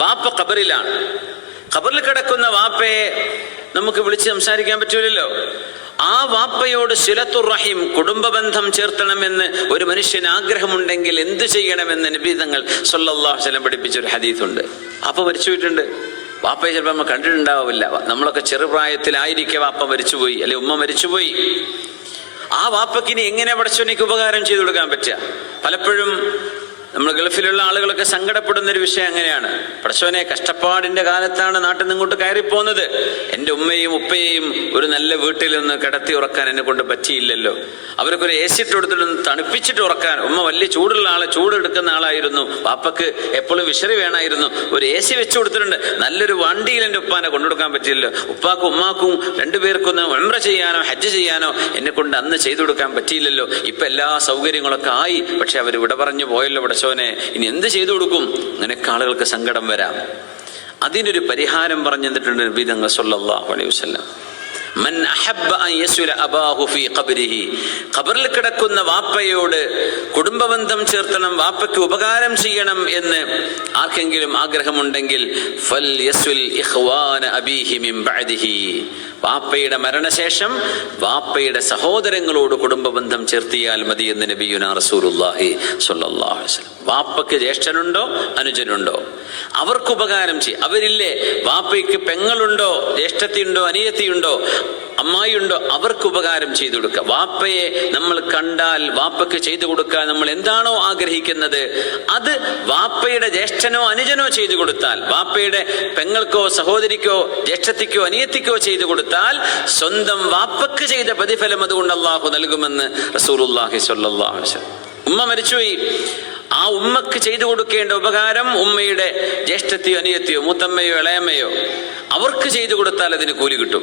വാപ്പ ഖബറിലാണ്. ഖബറിൽ കിടക്കുന്ന വാപ്പയെ നമുക്ക് വിളിച്ച് സംസാരിക്കാൻ പറ്റൂലല്ലോ. ആ വാപ്പയോട് ശിലത്തുർ റഹീം കുടുംബ ബന്ധം ചേർത്തണമെന്ന് ഒരു മനുഷ്യന് ആഗ്രഹമുണ്ടെങ്കിൽ എന്തു ചെയ്യണമെന്ന് നിബീതങ്ങൾ സൊല്ലാഹു അലൈഹി വസല്ലം പഠിപ്പിച്ച ഒരു ഹദീസുണ്ട് മരിച്ചു മരിച്ചുപോയിട്ടുണ്ട് വാപ്പയെ ചിലപ്പോൾ നമ്മൾ കണ്ടിട്ടുണ്ടാവില്ല. നമ്മളൊക്കെ ചെറുപ്രായത്തിലായിരിക്കെ വാപ്പ മരിച്ചുപോയി അല്ലെ ഉമ്മ മരിച്ചുപോയി ആ വാപ്പക്കിനി എങ്ങനെ എങ്ങനെ പടച്ചോനിക്ക് ഉപകാരം ചെയ്തു കൊടുക്കാൻ പറ്റുക? പലപ്പോഴും നമ്മൾ ഗൾഫിലുള്ള ആളുകളൊക്കെ സങ്കടപ്പെടുന്ന ഒരു വിഷയം അങ്ങനെയാണ്. പടച്ചോനെ കഷ്ടപ്പാടിന്റെ കാലത്താണ് നാട്ടിൽ നിന്ന് ഇങ്ങോട്ട് കയറിപ്പോന്നത് എന്റെ ഉമ്മയും ഉപ്പയെയും ഒരു നല്ല വീട്ടിൽ നിന്ന് കിടത്തി ഉറക്കാൻ എന്നെ കൊണ്ട് പറ്റിയില്ലല്ലോ. അവരൊക്കെ ഒരു എ സി ഇട്ട് തണുപ്പിച്ചിട്ട് ഉറക്കാൻ. ഉമ്മ വലിയ ചൂടുള്ള ആളെ ചൂടെടുക്കുന്ന ആളായിരുന്നു. പാപ്പക്ക് എപ്പോഴും വിഷറി വേണമായിരുന്നു ഒരു എ സി വെച്ച് കൊടുത്തിട്ടുണ്ട്. നല്ലൊരു വണ്ടിയിൽ എന്റെ ഉപ്പാനെ കൊണ്ടുകൊടുക്കാൻ പറ്റിയില്ലല്ലോ. ഉപ്പാക്കും ഉമ്മാക്കും രണ്ടുപേർക്കൊന്ന് ഉംറ ചെയ്യാനോ ഹജ്ജ് ചെയ്യാനോ എന്നെ കൊണ്ട് അന്ന് ചെയ്തു കൊടുക്കാൻ പറ്റിയില്ലല്ലോ. ഇപ്പൊ എല്ലാ സൗകര്യങ്ങളൊക്കെ ആയി. പക്ഷെ അവർ ഇവിടെ പറഞ്ഞു പോയല്ലോ പടച്ചോനെ ഇനി എന്ത് ചെയ്തു കൊടുക്കും? നിനക്ക് ആളുകൾക്ക് സങ്കടം വരാം. അതിനൊരു പരിഹാരം പറഞ്ഞു തന്നിട്ടുണ്ട് നബി തങ്ങൾ സല്ലല്ലാഹു അലൈഹി മൻ അഹബ്ബ അൻ യസ്ല അബാഹു ഫീ ഖബ്രിഹി. ഖബറിൽ കിടക്കുന്ന വാപ്പയോട് കുടുംബബന്ധം ചേർത്തണം വാപ്പയ്ക്ക് ഉപകാരം ചെയ്യണം എന്ന് ആർക്കെങ്കിലും ആഗ്രഹമുണ്ടെങ്കിൽ ഫൽ യസ്ൽ ഇഖ്വാന അബീഹി മിൻ ബഅദിഹി. വാപ്പയുടെ മരണശേഷം വാപ്പയുടെ സഹോദരങ്ങളോട് കുടുംബബന്ധം ചേർത്തിയാൽ മതി എന്ന് നബിയുന റസൂലുള്ളാഹി സ്വല്ലല്ലാഹു അലൈഹി വസല്ലം. വാപ്പയ്ക്ക് ജ്യേഷ്ഠനുണ്ടോ അനുജനുണ്ടോ? അവർക്ക് ഉപകാരം ചെയ്യും. അവരില്ലേ വാപ്പയ്ക്ക് പെങ്ങളുണ്ടോ ജ്യേഷ്ഠത്തിയുണ്ടോ അനിയത്തിയുണ്ടോ അമ്മായിയുണ്ടോ അവർക്ക് ഉപകാരം ചെയ്തു കൊടുക്കുക. വാപ്പയെ നമ്മൾ കണ്ടാൽ വാപ്പയ്ക്ക് ചെയ്തു കൊടുക്കാൻ നമ്മൾ എന്താണോ ആഗ്രഹിക്കുന്നത് അത് വാപ്പയുടെ ജ്യേഷ്ഠനോ അനുജനോ ചെയ്തു കൊടുത്താൽ വാപ്പയുടെ പെങ്ങൾക്കോ സഹോദരിക്കോ ജ്യേഷ്ഠത്തിക്കോ അനിയത്തിക്കോ ചെയ്തു കൊടുത്താൽ സ്വന്തം വാപ്പക്ക് ചെയ്ത പ്രതിഫലം അതുകൊണ്ട് അള്ളാഹു നൽകുമെന്ന് അലൈഹി വസല്ലം. ഉമ്മ മരിച്ചുപോയി. ആ ഉമ്മക്ക് ചെയ്തു കൊടുക്കേണ്ട ഉപകാരം ഉമ്മയുടെ ജ്യേഷ്ഠത്തെയോ അനിയത്തെയോ മൂത്തമ്മയോ ഇളയമ്മയോ അവർക്ക് ചെയ്തു കൊടുത്താൽ അതിന് കൂലി കിട്ടും.